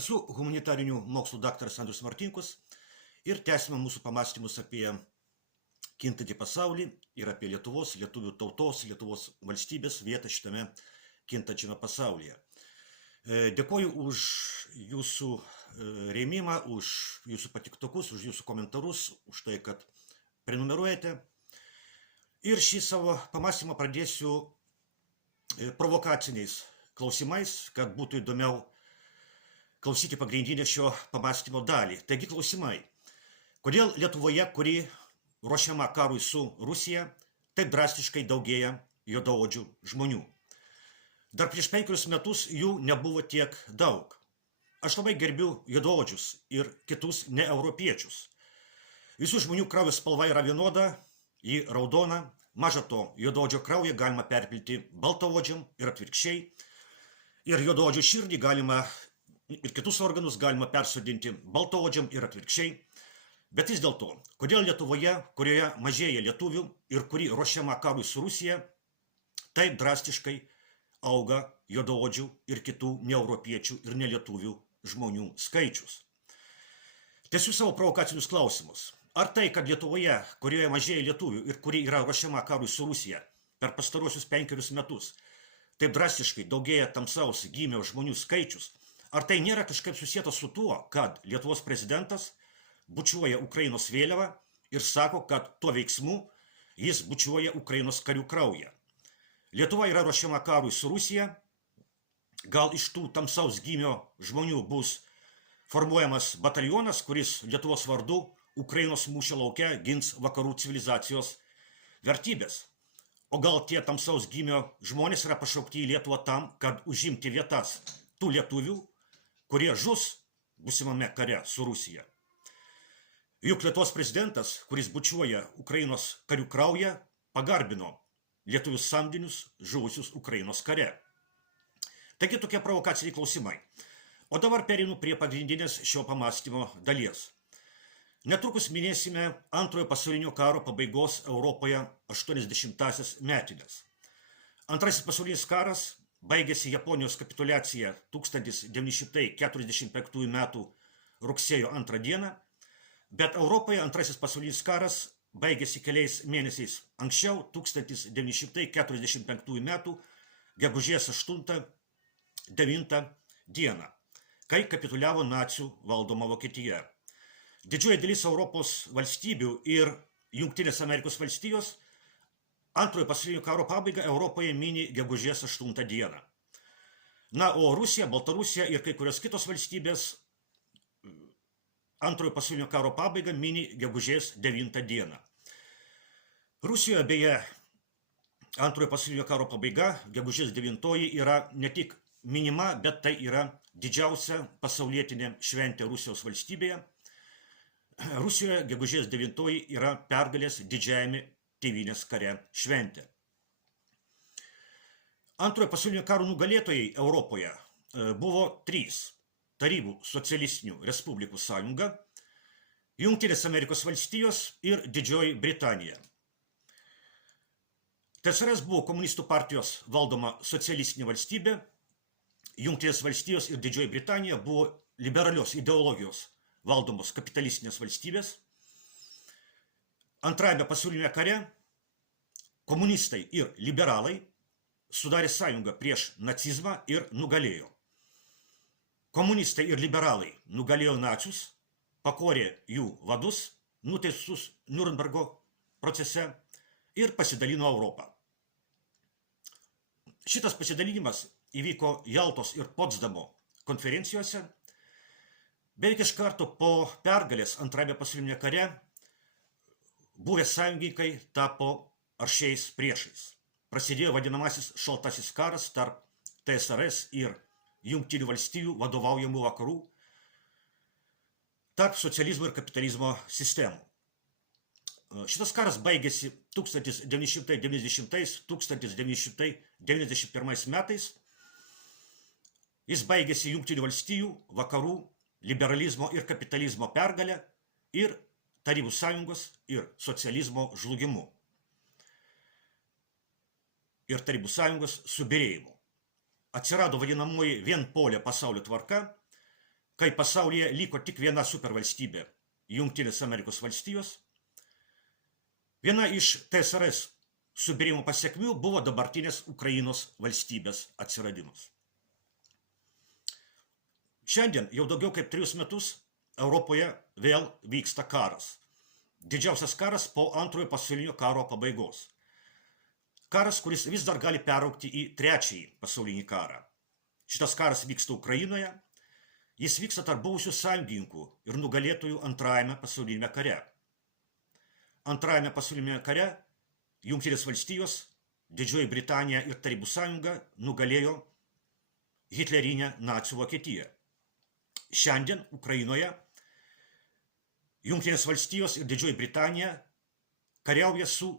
Esu humanitarinių mokslų daktaras Andrius Martinkus ir tęsime mūsų pamastymus apie kintantį pasaulį ir apie Lietuvos, lietuvių tautos, Lietuvos valstybės vietą šitame kintančiame pasaulyje. Dėkoju už jūsų rėmimą, už jūsų patiktukus, už jūsų komentarus, už tai, kad prenumeruojate. Ir šį savo pamastymą pradėsiu provokaciniais klausimais, kad būtų įdomiau klausyti pagrindinę šio pamastymo dalį. Taigi klausimai. Kodėl Lietuvoje, kuri ruošiama karui su Rusija, taip drastiškai daugėja juodaodžių žmonių? Dar prieš 5 metus jų nebuvo tiek daug. Aš labai gerbiu juodaodžius ir kitus neeuropiečius. Visų žmonių kraujo spalva yra vienoda, ji raudona. Maža to, juodaodžio kraują galima perpilti baltaodžiam ir atvirkščiai. Ir juodaodžio širdį galima ir kitus organus galima persodinti baltaodžiam ir atvirkščiai. Bet vis dėlto, kodėl Lietuvoje, kurioje mažėja lietuvių ir kuri ruošiama karui su Rusija, taip drastiškai auga juodaodžių ir kitų neeuropiečių ir nelietuvių žmonių skaičius? Tęsiu savo provokacinius klausimus. Ar tai, kad Lietuvoje, kurioje mažėja lietuvių ir kuri yra ruošiama karui su Rusija per pastaruosius 5 metus, taip drastiškai daugėja tamsaus gymio žmonių skaičius, ar tai nėra kažkaip susietas su tuo, kad Lietuvos prezidentas bučiuoja Ukrainos vėliavą ir sako, kad tuo veiksmu jis bučiuoja Ukrainos karių kraują? Lietuva yra ruošiama karui su Rusija, gal iš tų tamsaus gymio žmonių bus formuojamas batalionas, kuris Lietuvos vardu Ukrainos mūšio lauke gins vakarų civilizacijos vertybės. O gal tie tamsaus gymio žmonės yra pašaukti į Lietuvą tam, kad užimti vietas tų lietuvių, kurie žus būsimame kare su Rusija? Juk Lietuvos prezidentas, kuris bučiuoja Ukrainos karių kraują, pagarbino lietuvius samdinius žuvusius Ukrainos kare. Taigi tokie provokaciniai klausimai. O dabar perinu prie pagrindinės šio pamastymo dalies. Netrukus minėsime Antrojo pasaulinio karo pabaigos Europoje 80-asias metinės. Antrasis pasaulinis karas baigėsi Japonijos kapituliacija 1945 m. rugsėjo 2 dieną, bet Europoje antrasis pasaulinis karas baigėsi keliais mėnesiais anksčiau 1945 m. gegužės 8-9 dieną, kai kapituliavo nacių valdoma Vokietija. Didžioji dalis Europos valstybių ir Jungtinės Amerikos valstijos Antrojo pasaulinio karo pabaigą Europoje mini gegužės 8 dieną. Na, o Rusija, Baltarusija ir kai kurios kitos valstybės Antrojo pasaulinio karo pabaigą mini gegužės 9 dieną. Rusijoje beje Antrojo pasaulinio karo pabaiga, gegužės 9 yra ne tik minima, bet tai yra didžiausia pasaulietinė šventė Rusijos valstybėje. Rusijoje gegužės 9 yra pergalės didžiajame tėvynės kare šventė. Antrojo pasaulinio karo nugalėtojai Europoje buvo 3: Tarybų socialistinių respublikų sąjunga, Jungtinės Amerikos valstijos ir Didžioji Britanija. TSRS buvo komunistų partijos valdoma socialistinė valstybė, Jungtinės valstijos ir Didžioji Britanija buvo liberalios ideologijos valdomos kapitalistinės valstybės. Antrajame pasaulinėme kare komunistai ir liberalai sudarė sąjungą prieš nacizmą ir nugalėjo. Komunistai ir liberalai nugalėjo nacius, pakorė jų vadus, nuteistus Niurnbergo procese ir pasidalino Europą. Šitas pasidalinimas įvyko Jaltos ir Potsdamo konferencijose. Beveik iš karto po pergalės Antrajame pasaulinėme kare buvę sąjungininkai tapo aršiais priešais. Prasidėjo vadinamasis šaltasis karas tarp TSRS ir Jungtinių valstijų vadovaujamų vakarų, tarp socializmo ir kapitalizmo sistemų. Šitas karas baigėsi 1990-1991 metais. Jis baigėsi Jungtinių valstijų vakarų liberalizmo ir kapitalizmo pergalę ir Tarybų sąjungos ir socializmo žlugimu. Ir Tarybų sąjungos subyrėjimu. Atsirado vadinamoji vienpolė pasaulio tvarka, kai pasaulyje liko tik viena supervalstybė – Jungtinės Amerikos valstijos, viena iš TSRS subirimo pasiekmių buvo dabartinės Ukrainos valstybės atsiradimas. Šiandien jau daugiau kaip 3 metus Europoje vėl vyksta karas. Didžiausias karas po Antrojo pasaulinio karo pabaigos. Karas, kuris vis dar gali peraugti į Trečiąjį pasaulinį karą. Šitas karas vyksta Ukrainoje. Jis vyksta tarp buvusių sąjungininkų ir nugalėtojų Antrajame pasaulinėme kare. Antrajame pasaulinėme kare Jungtinės valstijos, Didžioji Britanija ir Tarybų sąjunga nugalėjo hitlerinę nacių Vokietiją. Šiandien Ukrainoje Jungtinės valstijos ir Didžioji Britanija kariauja su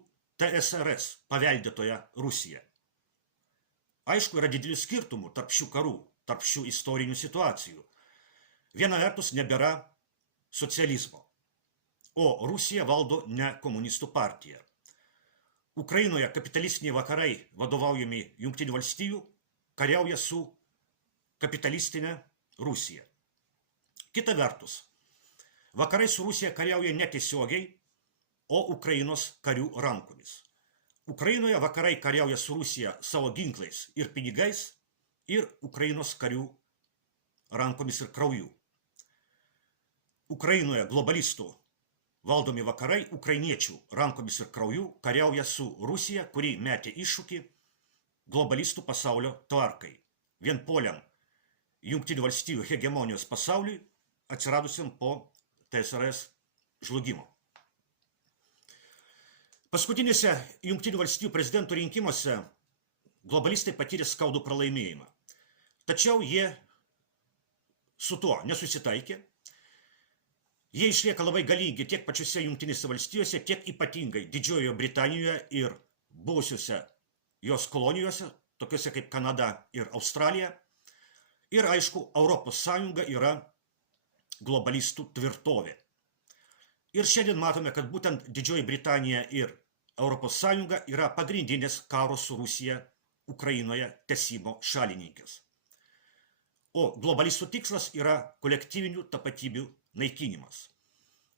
TSRS paveldėtoja Rusija. Aišku, yra didelių skirtumų tarp šių karų, tarp šių istorinių situacijų. Viena vertus nebėra socializmo, o Rusija valdo ne komunistų partija. Ukrainoje kapitalistiniai vakarai, vadovaujami Jungtinių valstijų, kariauja su kapitalistinė Rusija. Kita vertus, vakarai su Rusija kariauja netiesiogiai, o Ukrainos karių rankomis. Ukrainoje vakarai kariauja su Rusija savo ginklais ir pinigais ir Ukrainos karių rankomis ir krauju. Ukrainoje globalistų valdomi vakarai ukrainiečių rankomis ir krauju kariauja su Rusija, kuri metė iššūkį globalistų pasaulio tvarkai, vienpoliam Jungtinių valstijų hegemonijos pasauliui atsiradusiam po TSRS žlugimo. Paskutinėse Jungtinių valstijų prezidento rinkimuose globalistai patyrė skaudų pralaimėjimą. Tačiau jie su tuo nesusitaikė. Jie išlieka labai galingi tiek pačiose Jungtinėse valstijose, tiek ypatingai Didžiojoje Britanijoje ir buvusiuose jos kolonijose, tokiuose kaip Kanada ir Australija. Ir aišku, Europos Sąjunga yra globalistų tvirtovė. Ir šiandien matome, kad būtent Didžioji Britanija ir Europos Sąjunga yra pagrindinės karo su Rusija Ukrainoje tęsimo šalininkės. O globalistų tikslas yra kolektyvinių tapatybių naikinimas.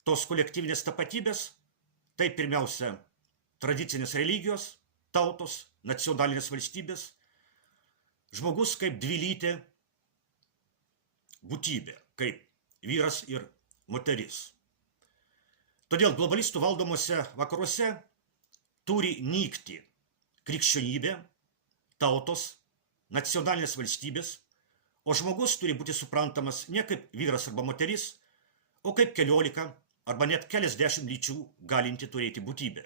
Tos kolektyvinės tapatybės – tai pirmiausia tradicinės religijos, tautos, nacionalinės valstybės, žmogus kaip dvilytė būtybė, kaip vyras ir moteris. Todėl globalistų valdomose vakaruose turi nykti krikščionybė, tautos, nacionalinės valstybės, o žmogus turi būti suprantamas ne kaip vyras arba moteris, o kaip 11 arba net keliasdešimt lyčių galinti turėti būtybę.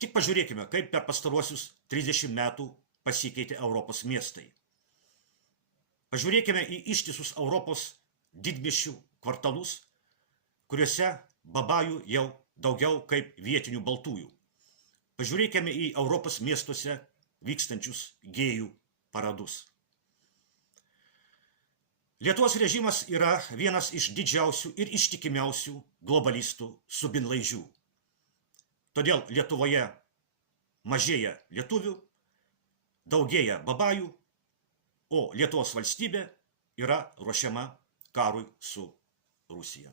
Tik pažiūrėkime, kaip per pastaruosius 30 metų pasikeitė Europos miestai. Pažiūrėkime į ištisus Europos didmiesčių kvartalus, kuriuose babajų jau daugiau kaip vietinių baltųjų. Pažiūrėkime į Europos miestuose vykstančius gėjų paradus. Lietuvos režimas yra vienas iš didžiausių ir ištikimiausių globalistų subinlaižių. Todėl Lietuvoje mažėja lietuvių, daugėja babajų, o Lietuvos valstybė yra ruošiama karui su Rusija.